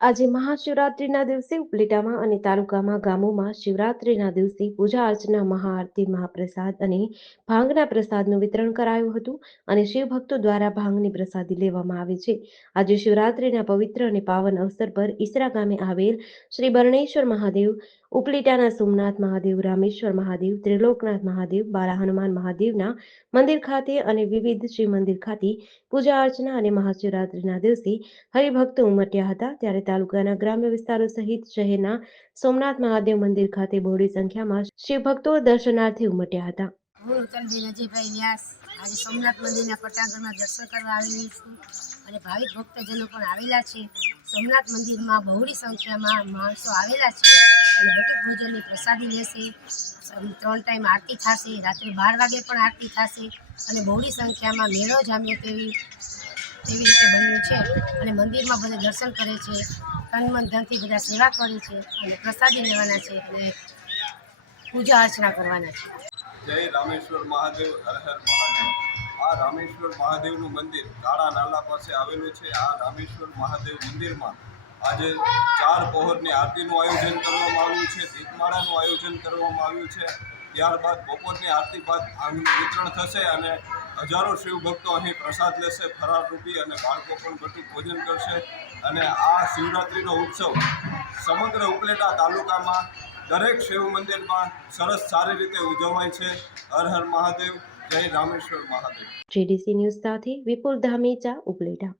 આજે મહાશિવરાત્રિના દિવસે ઉપલેટામાં અને તાલુકામાં ગામોમાં શિવરાત્રિના દિવસે પૂજા અર્ચના મહાઆરતી મહાપ્રસાદ અને ભાંગના પ્રસાદનું વિતરણ કરાયું હતું અને શિવભક્તો દ્વારા ભાંગની પ્રસાદી લેવામાં આવે છે. આજે શિવરાત્રિના પવિત્ર અને પાવન અવસર પર ઈસરા ગામે આવેલ શ્રી બરણેશ્વર મહાદેવ, ઉપલેટાના સોમનાથ મહાદેવ, રામેશ્વર મહાદેવ, ત્રિલોકનાથ મહાદેવ, બાલા હનુમાન મહાદેવના મંદિર ખાતે અને વિવિધ શિવ મંદિર ખાતે પૂજા અર્ચના અને મહાશિવરાત્રિના દિવસે હરિભક્તો ઉમટ્યા હતા. ત્યારે તાલુકાના ગ્રામ્ય વિસ્તારો સહિત શહેરના સોમનાથ મહાદેવ મંદિર ખાતે બહોળી સંખ્યામાં શિવભક્તો દર્શનાર્થે ઉમટ્યા હતા. હું ઉત્તરબેન અજયભાઈ વ્યાસ આજે સોમનાથ મંદિરના પટાંગણમાં દર્શન કરવા આવેલી છું અને ભાવિક ભક્તજનો પણ આવેલા છે. સોમનાથ મંદિરમાં બહોળી સંખ્યામાં માણસો આવેલા છે અને બટુક ભોજનની પ્રસાદી લેશે. 3 ટાઈમ આરતી થશે, રાત્રે 12 વાગે પણ આરતી થશે અને બહોળી સંખ્યામાં મેળો જામ્યો તેવી રીતે બન્યું છે અને મંદિરમાં બધા દર્શન કરે છે, તન મન ધનથી બધા સેવા કરે છે અને પ્રસાદી લેવાના છે અને પૂજા અર્ચના કરવાના છે. જય રામેશ્વર મહાદેવ, હર હર મહાદેવ. આ રામેશ્વર મહાદેવનું મંદિર કાળા નાલા પાસે આવેલું છે. આ રામેશ્વર મહાદેવ મંદિરમાં આજે 4 પહોરની આરતીનું આયોજન કરવામાં આવ્યું છે, દીપમાળાનું આયોજન કરવામાં આવ્યું છે. ત્યારબાદ બપોરની આરતી બાદ ભાંગનું વિતરણ થશે અને હજારો શિવભક્તો અહીં પ્રસાદ લેશે, ફરાર રૂપી, અને બાળકો પણ બટુક ભોજન કરશે. અને આ શિવરાત્રિનો ઉત્સવ સમગ્ર ઉપલેટા તાલુકામાં દરેક શિવ મંદિરમાં સરસ સારી રીતે ઉજવાય છે. હર હર મહાદેવ, જય રામેશ્વર મહાદેવ. JDC ન્યૂઝ સાથે વિપુલ ધામેચા, ઉપલેટા.